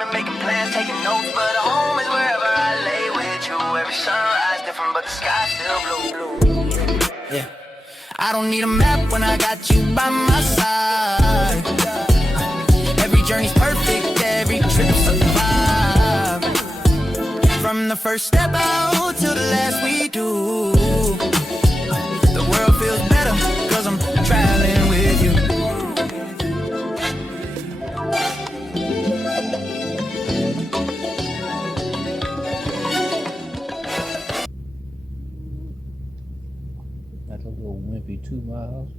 dreaming, making plans, taking notes, but home is wherever I lay with you. Every sunrise different, but the sky still blue. Yeah. I don't need a map when I got you by my side. Every journey's perfect, every trip's a vibe. From the first step out to the last we do, the world feels better, cause I'm traveling with you. That's a little wimpy 2 miles.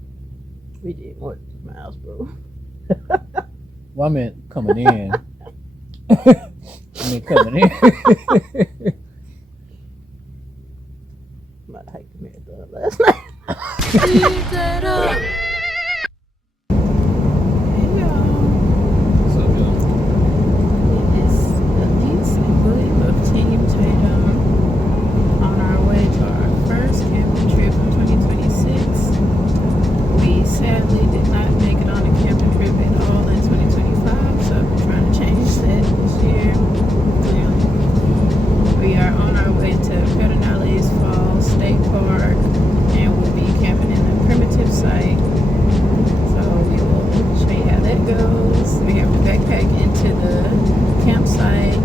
We did more than 2 miles, bro. Well, I meant coming in. I mean coming in. Might hike the marathon last night. Leave that up. Hey y'all. What's up, y'all? It is Elise and William of Team Tatum on our way to our first camping trip in 2026. We sadly did not make it on a camping trip at all in 2025, so we're trying to change that this year. Clearly. We are on our way to Pedernales Falls State Park, and we'll be camping in the primitive site. So we will show you how that goes. We have to backpack into the campsite,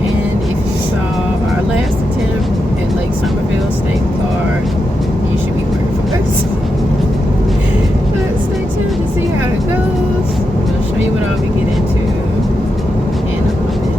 and if you saw our last attempt at Lake Somerville State Park, you should be worried for us. But stay tuned to see how it goes. We'll show you what all we get into in a moment.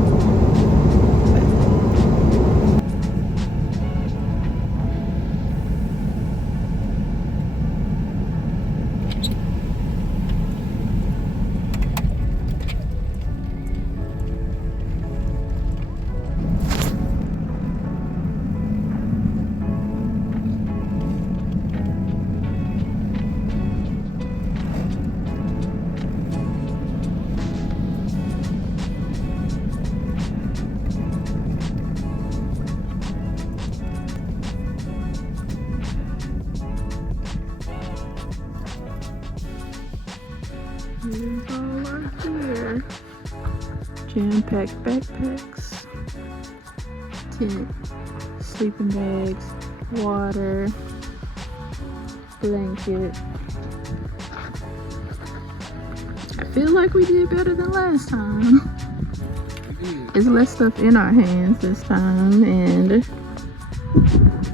Here's all our gear. Jam-packed backpacks, tent, sleeping bags, water, blanket. I feel like we did better than last time. There's less stuff in our hands this time, and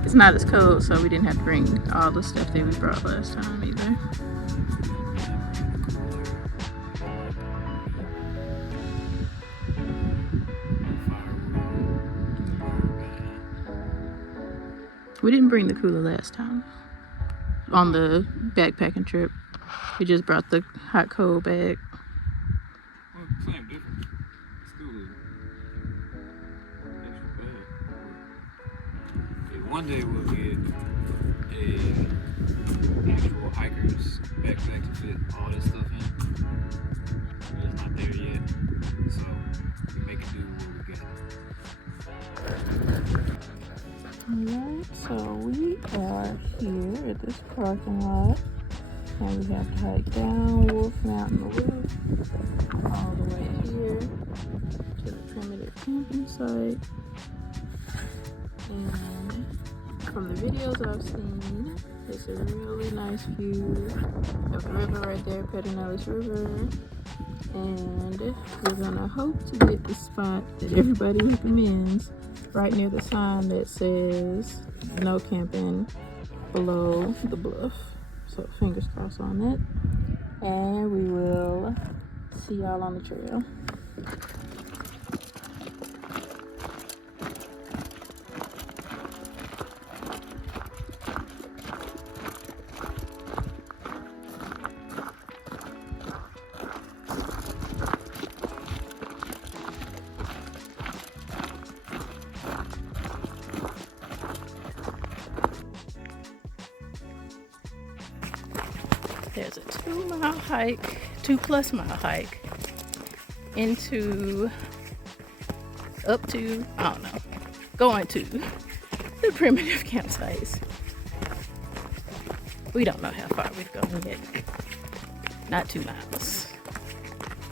it's not as cold, so we didn't have to bring all the stuff that we brought last time either. We didn't bring the cooler last time on the backpacking trip. We just brought the hot cold bag. Well, same difference. Still an extra bag. Yeah, one day we'll get a actual hiker's backpack to fit all this stuff in. But it's not there yet. So we make it do what we got. Alright, so we are here at this parking lot, and we have to hike down Wolf Mountain Roof all the way here to the primitive camping site. And from the videos I've seen, it's a really nice view of the river right there, Pedernales River. And we're gonna hope to get the spot that everybody recommends right near the sign that says no camping below the bluff. So fingers crossed on it. And we will see y'all on the trail. There's a 2-mile hike, 2+ mile hike into, up to, I don't know, going to the primitive campsites. We don't know how far we've gone yet. Not 2 miles.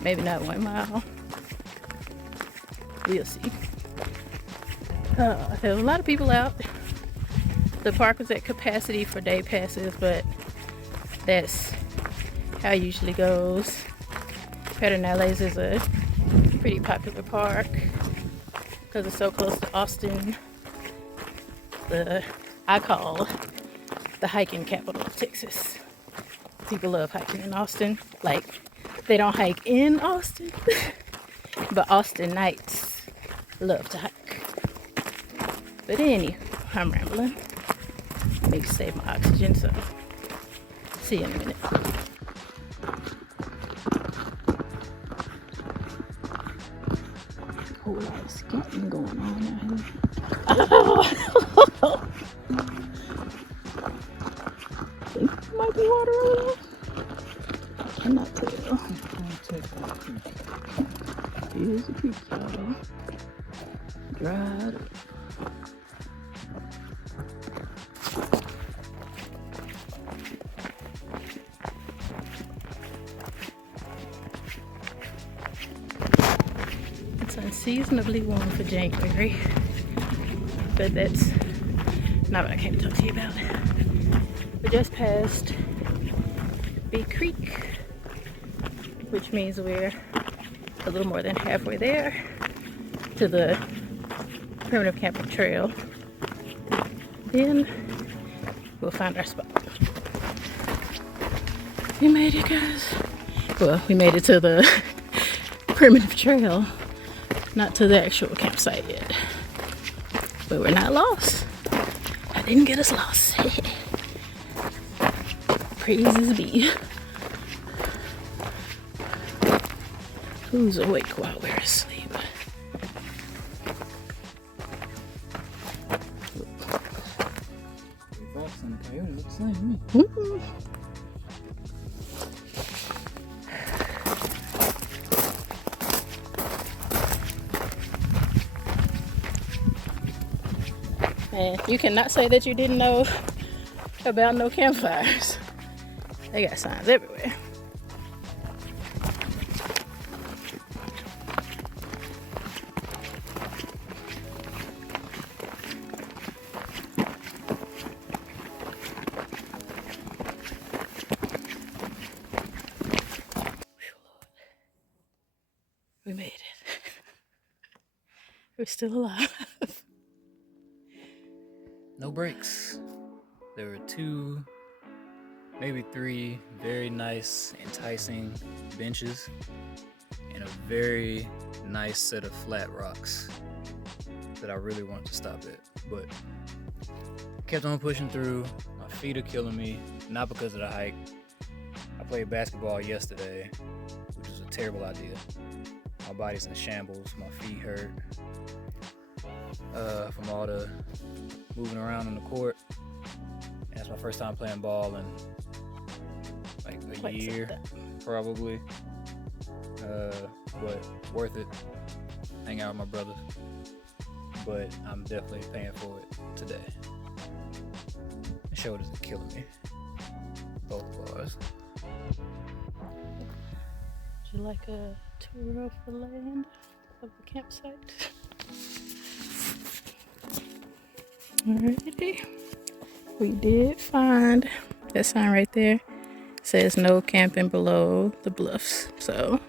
Maybe not 1 mile. We'll see. There were a lot of people out. The park was at capacity for day passes, but that's how it usually goes. Pedernales is a pretty popular park because it's so close to Austin. I call the hiking capital of Texas. People love hiking in Austin. Like, they don't hike in Austin, but Austinites love to hike. But anyway, I'm rambling. Need to save my oxygen, so see you in a minute. Whole lot of skunking going on out here. Think there might be water over there. I cannot tell. Here's a creek, y'all. Dried up. It's unseasonably warm for January, but that's not what I came to talk to you about. We just passed Big Creek, which means we're a little more than halfway there to the primitive camping trail. Then we'll find our spot. We made it, guys. Well, we made it to the primitive trail, not to the actual campsite yet. But we're not lost. I didn't get us lost. Praises be. Who's awake while we're asleep? Fox and the coyote look the same to me. Man, you cannot say that you didn't know about no campfires. They got signs everywhere. We made it. We're still alive. No breaks. There were 2, maybe 3 very nice, enticing benches and a very nice set of flat rocks that I really wanted to stop at. But I kept on pushing through. My feet are killing me, not because of the hike. I played basketball yesterday, which was a terrible idea. My body's in shambles, my feet hurt from all the moving around on the court. And it's my first time playing ball in like a year, probably. But worth it. Hang out with my brother. But I'm definitely paying for it today. The shoulders are killing me. Both bars. Would you like a tour of the land of the campsite? Alrighty. We did find that sign right there. It says no camping below the bluffs. So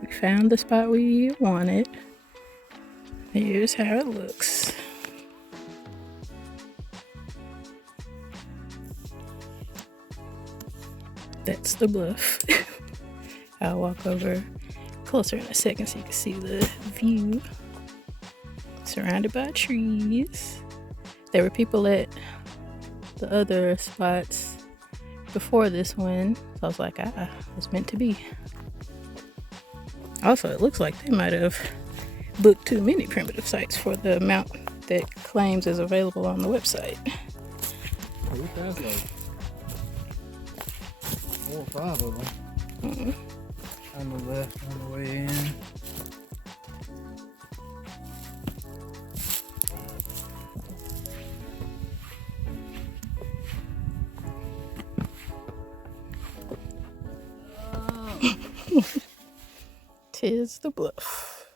we found the spot we wanted. Here's how it looks. That's the bluff. I'll walk over closer in a second so you can see the view. Surrounded by trees. There were people at the other spots before this one, so I was like, it's meant to be. Also, it looks like they might have booked too many primitive sites for the amount that claims is available on the website. We passed like 4 or 5 of them. On the left, on the way in. Tis the bluff.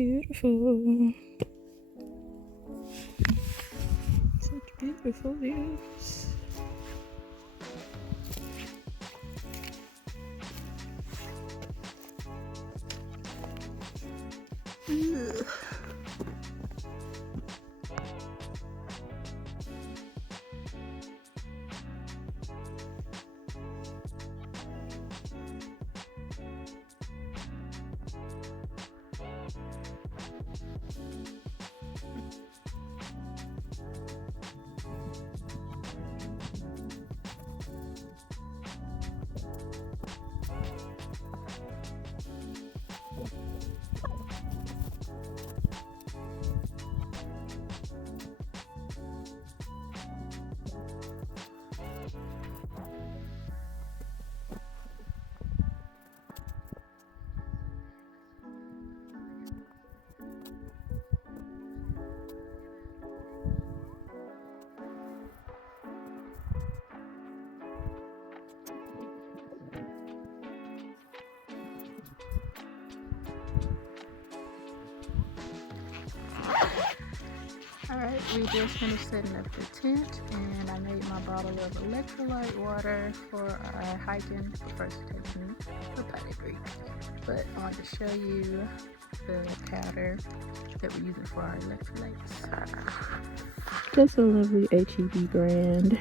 beautiful. Such beautiful views. Ugh. Alright, we just finished setting up the tent, and I made my bottle of electrolyte water for our hiking. But first, taking a potty break. But I want to show you the powder that we're using for our electrolytes. Just a lovely HEB brand.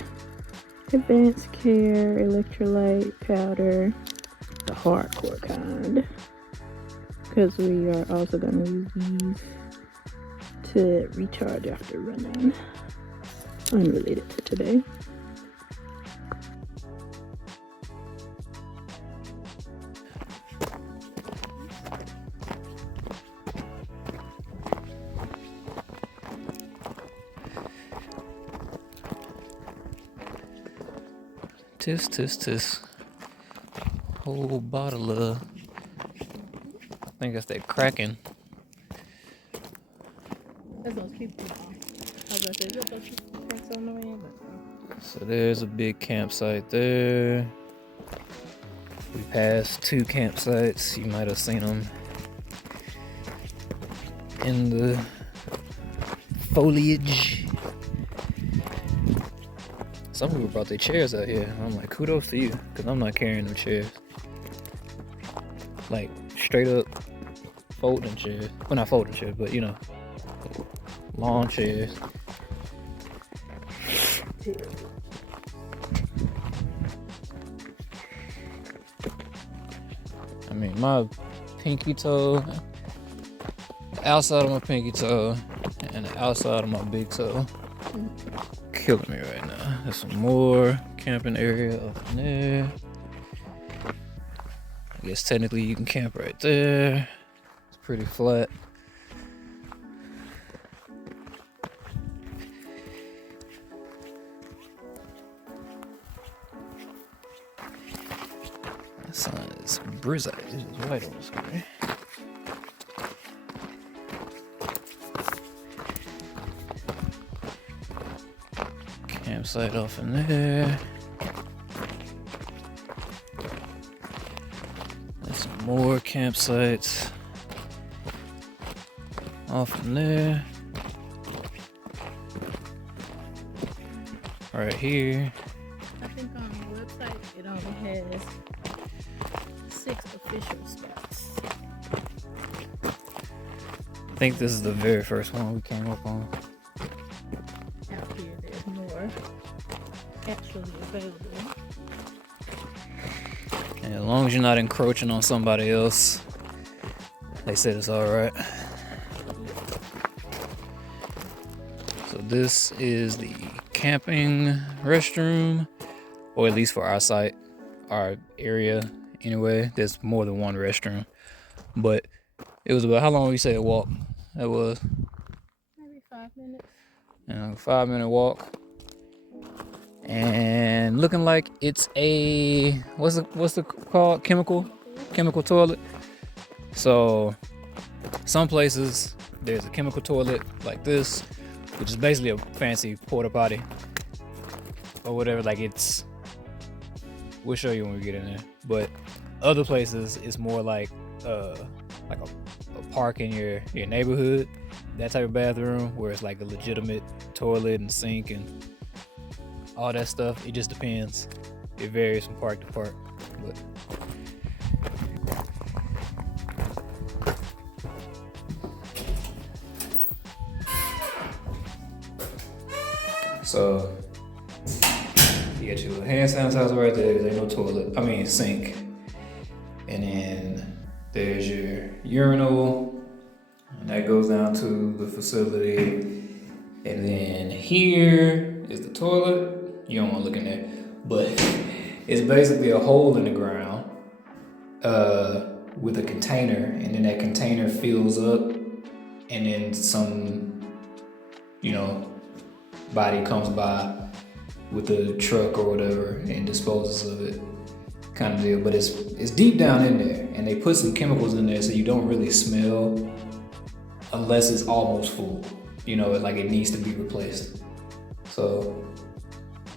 Advanced Care electrolyte powder, the hardcore kind. Because we are also going to use these to recharge after running. Unrelated to today. Tis. Whole bottle of, I think that's that Kraken. That's those people. I was about to say, is that those people that's on the way? So there's a big campsite there. We passed 2 campsites. You might have seen them in the foliage. Some people brought their chairs out here. I'm like, kudos to you, because I'm not carrying them chairs. Like, straight up folding chairs. Well, not folding chairs, but you know, lawn chairs. I mean, my pinky toe, the outside of my pinky toe, and the outside of my big toe, killing me right now. There's some more camping area up in there. I guess technically you can camp right there. It's pretty flat. That sun is brizzing. It is white on the screen. Campsite off in there. There's some more campsites off in there. Right here. I think on the website it only has 6 official spots. I think this is the very first one we came up on. Out here there's more actually available. And as long as you're not encroaching on somebody else, they said it's alright. So this is the camping restroom, or at least for our site, our area anyway. There's more than one restroom, but it was about, how long we say a walk? That was Maybe 5 minutes. 5-minute walk, and looking like it's a what's it called, chemical toilet. So some places there's a chemical toilet like this, which is basically a fancy porta potty or whatever. Like, it's, we'll show you when we get in there. But other places it's more like like a park in your neighborhood, that type of bathroom where it's like a legitimate toilet and sink and all that stuff. It just depends. It varies from park to park. But so you got your hand sanitizer right there because ain't no sink. And then there's your urinal, and that goes down to the facility. And then here is the toilet. You don't want to look in there, but it's basically a hole in the ground with a container, and then that container fills up, and then some, body comes by with a truck or whatever and disposes of it, kind of deal. But it's deep down in there, and they put some chemicals in there so you don't really smell unless it's almost full. Like it needs to be replaced. So,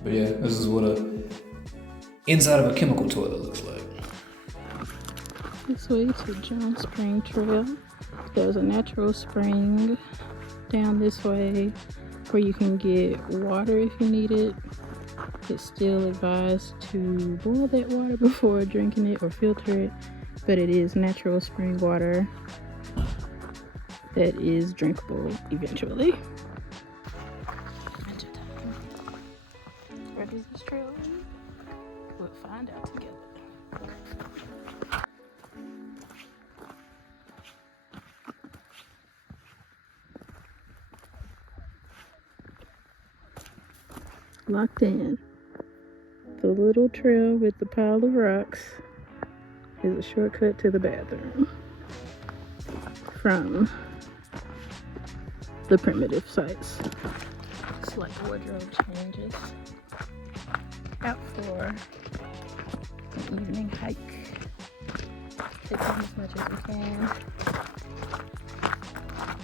but yeah, this is what a inside of a chemical toilet looks like. This way to John Spring Trail. There's a natural spring down this way where you can get water if you need it. It's still advised to boil that water before drinking it or filter it, but it is natural spring water that is drinkable eventually. Winter time. Where does this trail lead? We'll find out together. Locked in. The little trail with the pile of rocks is a shortcut to the bathroom from the primitive sites. It's like wardrobe changes. Out for an evening hike. Take on as much as we can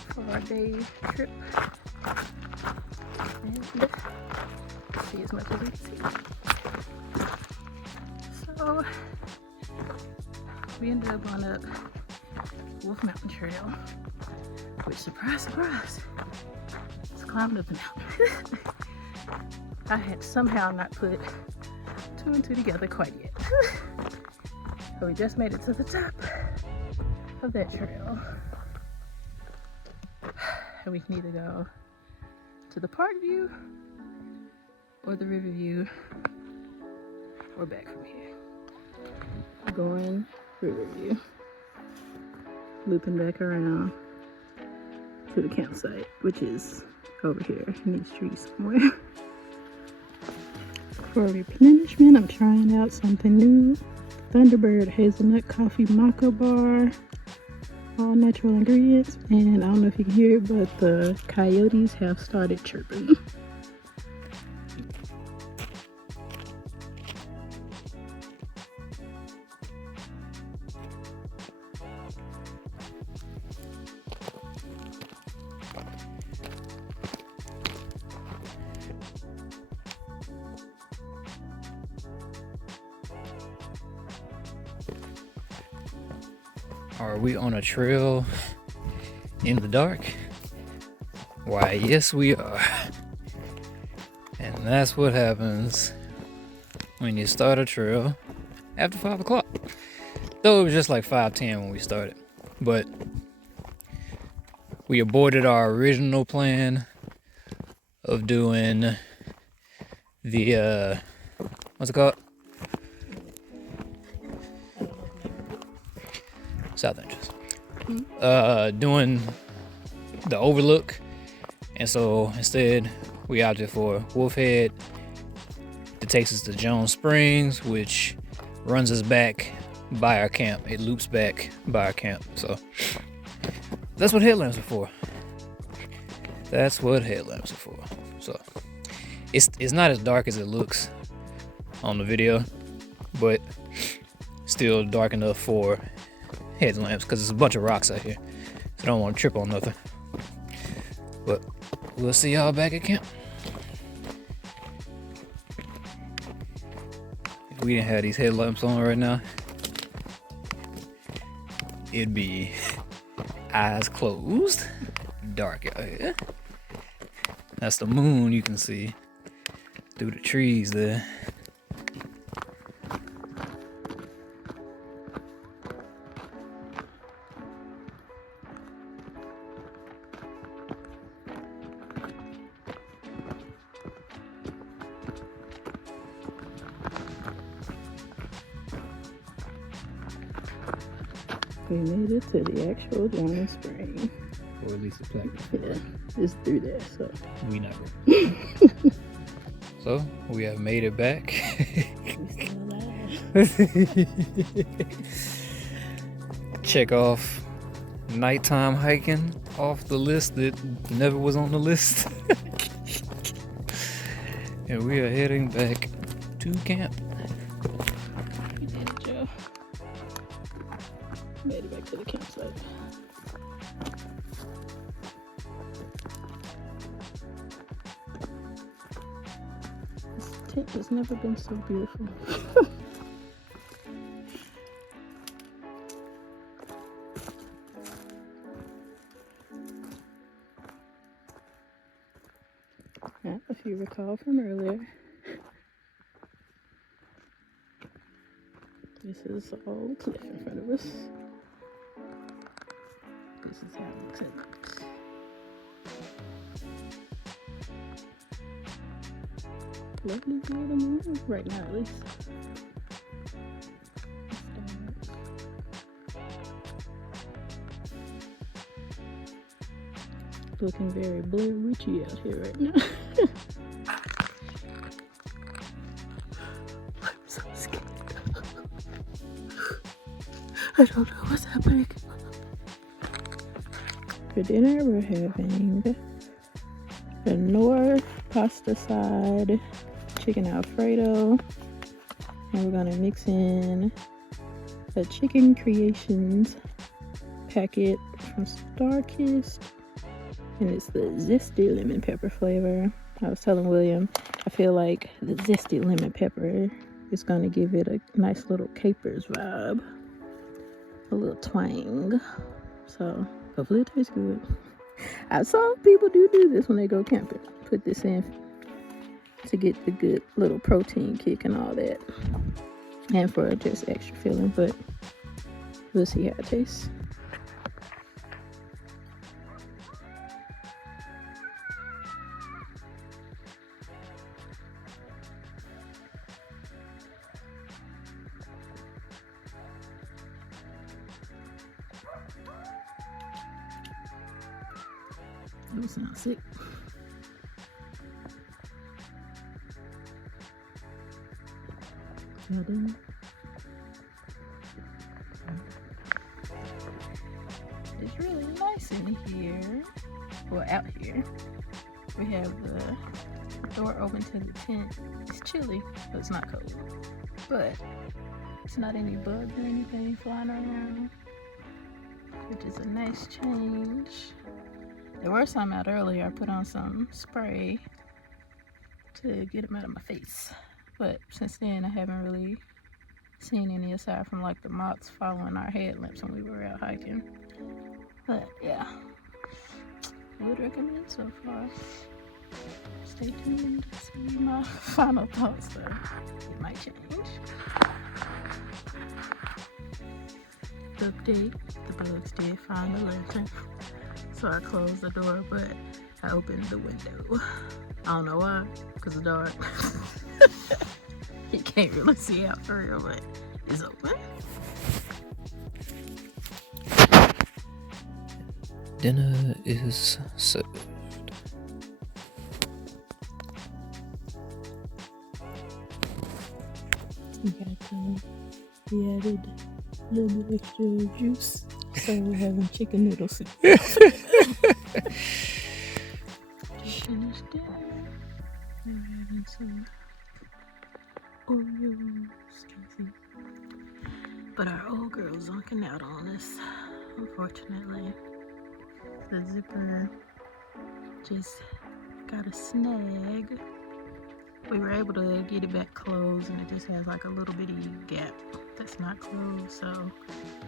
for our day trip. And see as much as we can see. So we ended up on a Wolf Mountain Trail, which, surprise, surprise, it's climbed up the mountain. I had somehow not put two and two together quite yet. But we just made it to the top of that trail. And we can either go to the park view or the river view or back from here. Going river view. Looping back around to the campsite, which is over here in these trees somewhere. For replenishment, I'm trying out something new. Thunderbird hazelnut coffee maca bar. All natural ingredients, and I don't know if you can hear it, but the coyotes have started chirping. Are we on a trail in the dark? Why, yes we are. And that's what happens when you start a trail after 5 o'clock. Though it was just like 5:10 when we started. But we aborted our original plan of doing the, what's it called? South entrance. Doing the overlook, and so instead we opted for Wolfhead that takes us to Jones Springs, which runs us back by our camp. It loops back by our camp. So that's what headlamps are for. That's what headlamps are for. So it's not as dark as it looks on the video, but still dark enough for headlamps because there's a bunch of rocks out here, so I don't want to trip on nothing. But we'll see y'all back at camp. If we didn't have these headlamps on right now, it'd be Eyes closed. Dark out here. That's the moon you can see through the trees there. We made it to the actual giant spring. Or at least a plaque. Yeah, it's through there, so. We not going. So, we have made it back. We still alive. Check off nighttime hiking off the list that never was on the list. And we are heading back to camp. We did it, Joe. Made it back to the campsite. This tent has never been so beautiful. Now, if you recall from earlier, this is all cliff in front of us. This is how it looks at night. Lovely view of the moon right now, at least. Looking very Blair Witchy out here right now. I'm so scared. I don't know what's happening. For dinner, we're having the Knorr pasta side, chicken Alfredo, and we're gonna mix in a Chicken Creations packet from Starkist, and it's the zesty lemon pepper flavor. I was telling William, I feel like the zesty lemon pepper is gonna give it a nice little capers vibe, a little twang. So hopefully it tastes good. I saw people do this when they go camping. Put this in to get the good little protein kick and all that, and for just extra filling. But we'll see how it tastes. That sounds sick. Well done. It's really nice in here. Well, out here. We have the door open to the tent. It's chilly, but it's not cold. But it's not any bugs or anything flying around, which is a nice change. There were some out earlier. I put on some spray to get them out of my face. But since then, I haven't really seen any aside from like the moths following our headlamps when we were out hiking. But yeah, would recommend so far. Stay tuned to see my final thoughts though. It might change. Update, the bugs did find the lantern. So I closed the door, but I opened the window. I don't know why, because it's dark. You can't really see out for real, but it's open. Dinner is served. We got the added little bit extra juice, so we're having chicken noodle soup. Just finished dinner. We're having some Oreos, Casey. But our old girl's zonking out on us, unfortunately. The zipper just got a snag. We were able to get it back closed, and it just has like a little bitty gap that's not closed, so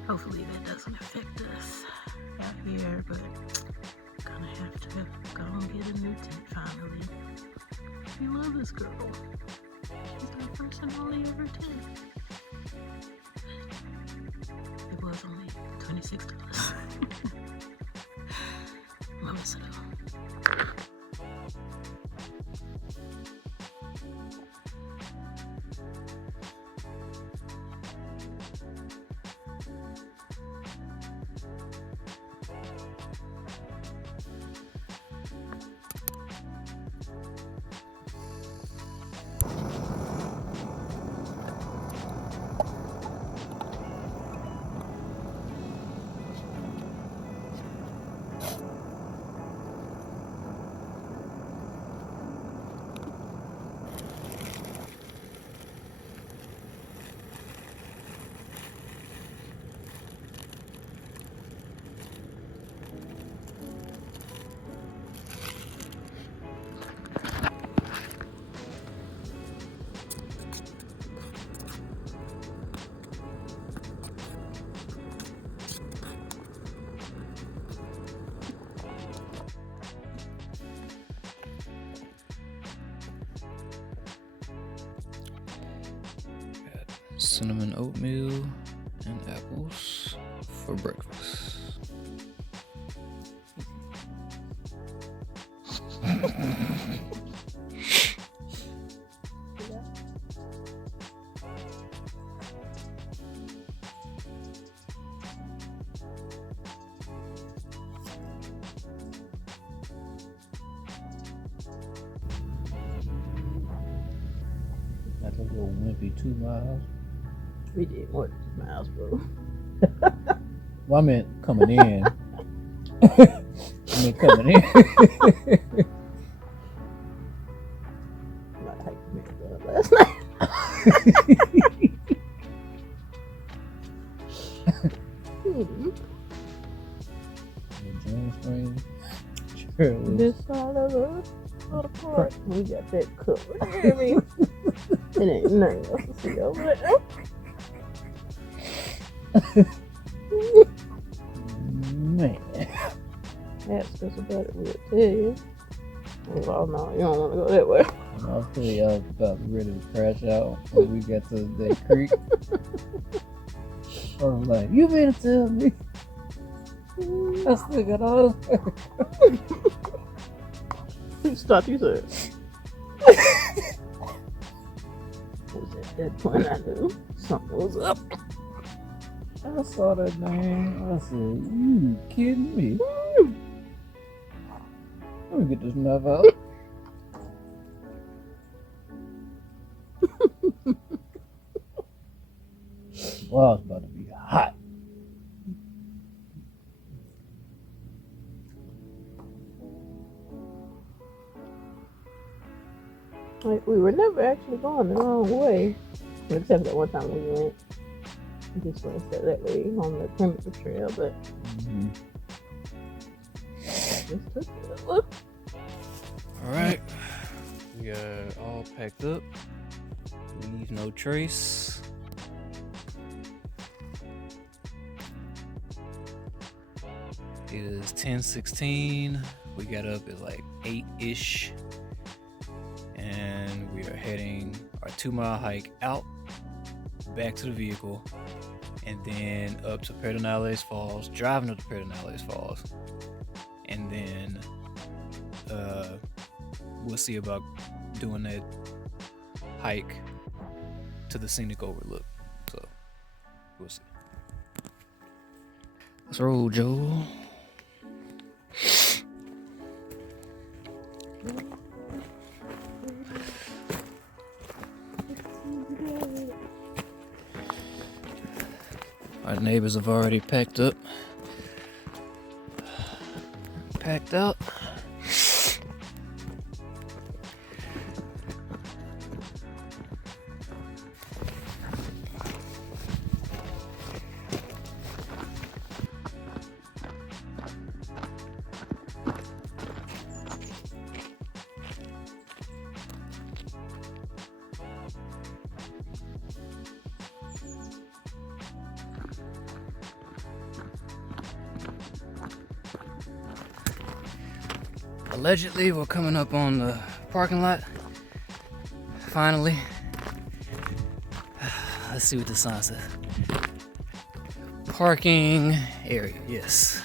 hopefully that doesn't affect us out here, but gonna have to go and get a new tent finally. We love this girl. She's our first and only ever tent. It was only $26. Melissa. Cinnamon oatmeal and apples for breakfast. That's a little wimpy 2 miles. We did more than 2 miles, bro. Well, I meant coming in. I mean coming in. My hike made it last night. James Springs. Sure was. This side of the park, we got that covered. You hear me? It ain't nothing else to see over there. Man. Ask us about it, we'll tell you. Oh no, you don't want to go that way. I was pretty about ready to crash out when we got to that creek. I was like, you mean to tell me? I still got all the You stopped, you said. At that point, I knew something was up. I saw that name. I said, you kidding me? Let me get this mouth out. Wow, it's about to be hot. Like, we were never actually going the wrong way. Except that one time we went. We just went that way on the primitive trail, but just took it. Look. Alright. We are all packed up. Leave no trace. It is 10:16. We got up at like 8-ish. And we are heading our 2-mile hike out, back to the vehicle, and then up to Pedernales Falls, driving up to Pedernales Falls. And then we'll see about doing that hike to the scenic overlook. So we'll see. Let's roll, Joel. Our neighbors have already packed up. Packed out. Allegedly, we're coming up on the parking lot. Finally. Let's see what the sign says. Parking area, yes.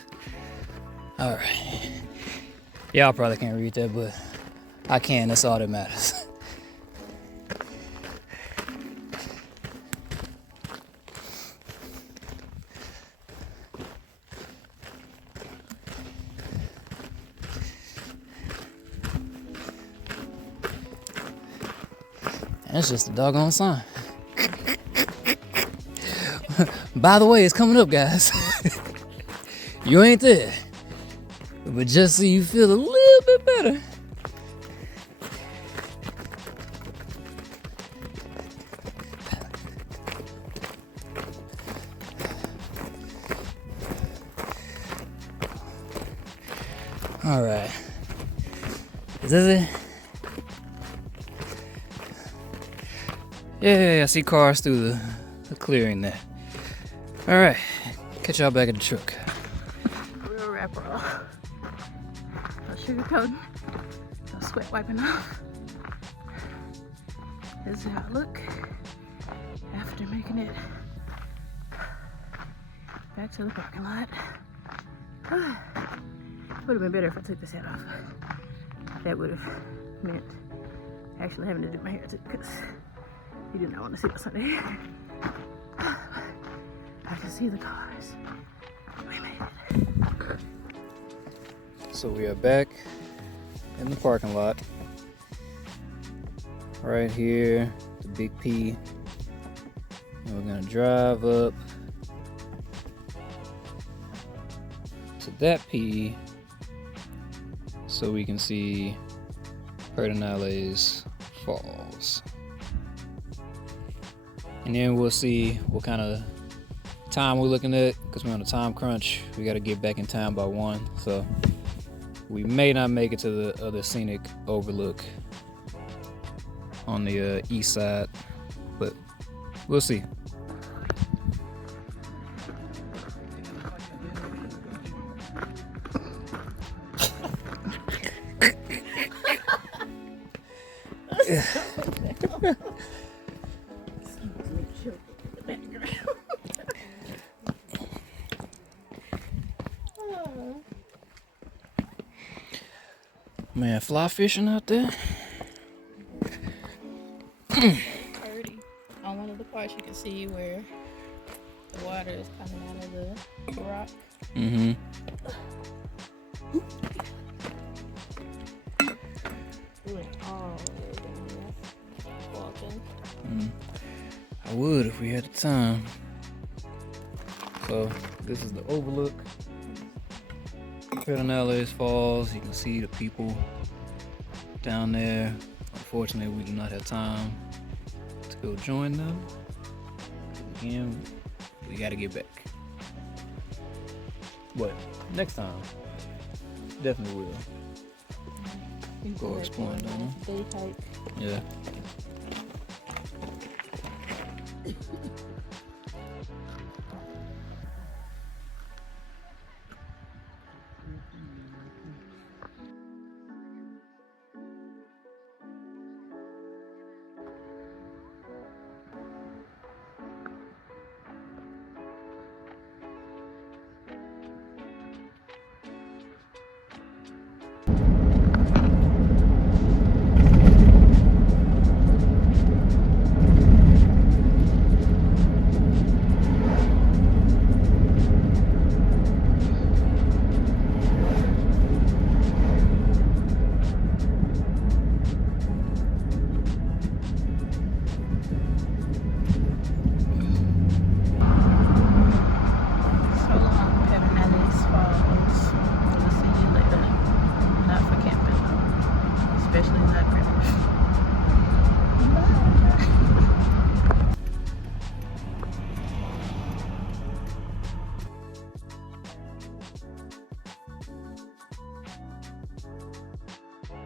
All right. Y'all probably can't read that, but I can. That's all that matters. That's just a doggone sign. By the way, it's coming up, guys. You ain't there. But just so you feel a little bit better. All right. Is this it? Yeah, I see cars through the clearing there. All right, catch y'all back at the truck. Real wrap roll. No sugarcoating. No sweat wiping off. This is how I look after making it back to the parking lot. Would have been better if I took this hat off. That would have meant actually having to do my hair too, because you do not want to see what's under here. I can see the cars. We made it. So we are back in the parking lot. Right here, the big P. And we're gonna drive up to that P so we can see Pedernales Falls. And then we'll see what kind of time we're looking at, because we're on a time crunch. We got to get back in time by 1, so we may not make it to the other scenic overlook on the east side, but we'll see. Man, fly fishing out there. Already on one of the parts, you can see where the water is coming out of the rock. Mm-hmm. We went all the way down there, walking. I would if we had the time. So this is the overlook. Pedernales Falls. You can see the people down there. Unfortunately, we do not have time to go join them. Again, we got to get back. But next time, definitely will. Go exploring down there. Day hike. Yeah.